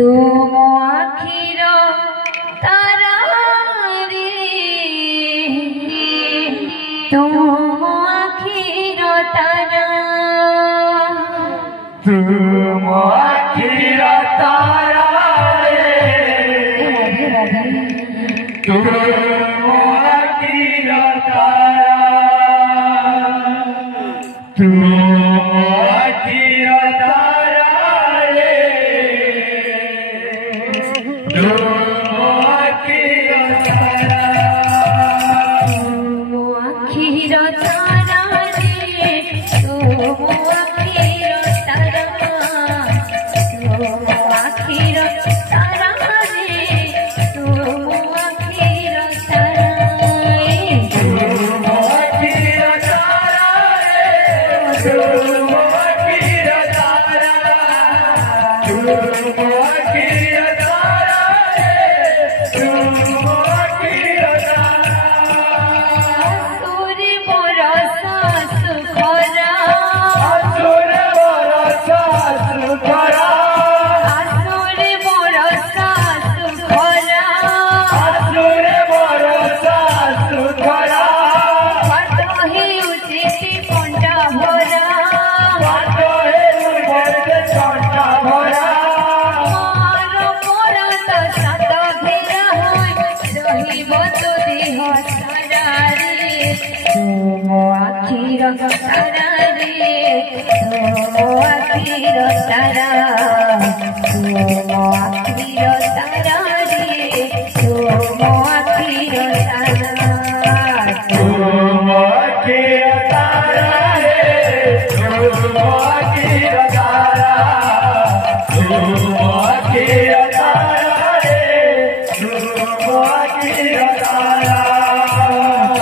तुम आखिर तारा रे तुम आखिर तारा तुम आखिर तारा रे तुम आखिर तारा तुम आखिर तारा रे तुम आखिर तारा तुम आखिर तारा रे तुम आखिर तारा तुम आखिर तारा रे तुम आखिर तारा तुम आखिर तारा रे तुम आखिर तारा तुम आखिर तारा रे तुम आखिर तारा सूर्य बरसा सुखरा असुर बरसा सुखरा सूर्य बरसा सुखरा असुर बरसा सुखरा पाटहे उचित कंटा भरा पाट हेउ बरसे कंटा भरा मार पड़त सात घेरा होय रहिब तो देह सारा रे तुम आखिर तारा रे तुम आखिर तारा तुम आखिर तारा रे तुम आखिर तारा तुम आखिर तारा रे तुम आखिर तारा तुम आखिर तारा रे तुम आखिर तारा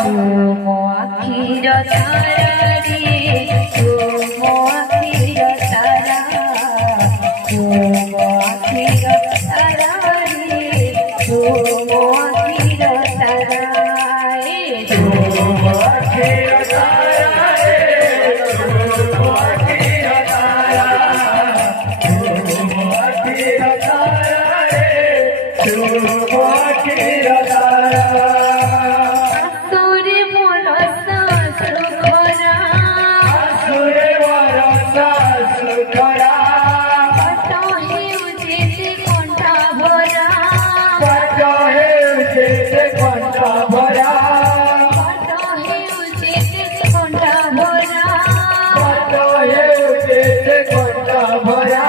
तुम आखिर तारा रे तुम आखिर तारा तुम आखिर तारा रे तुम आखिर तारा तुम आखिर तारा रे तुम आखिर तारा तुम आखिर तारा रे तुम आखिर तारा सूर्य बरसा सुखरा असुर बरसा सुखरा पाटहे उचित कंठा भरा पाट हेउ जेते कंटा भरा पाटहे उचित कंठा भरा पाट हेउ जेते कंटा भरा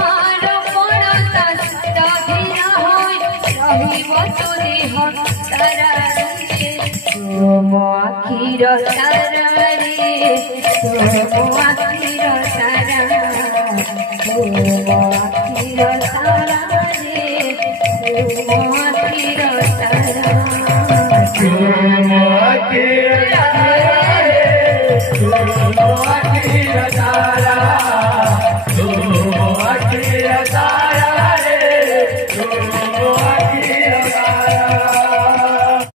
मार पड़त सात घेरा होय रहिब तो देह सारा रे तुम आखिर तारा रे तुम आखिर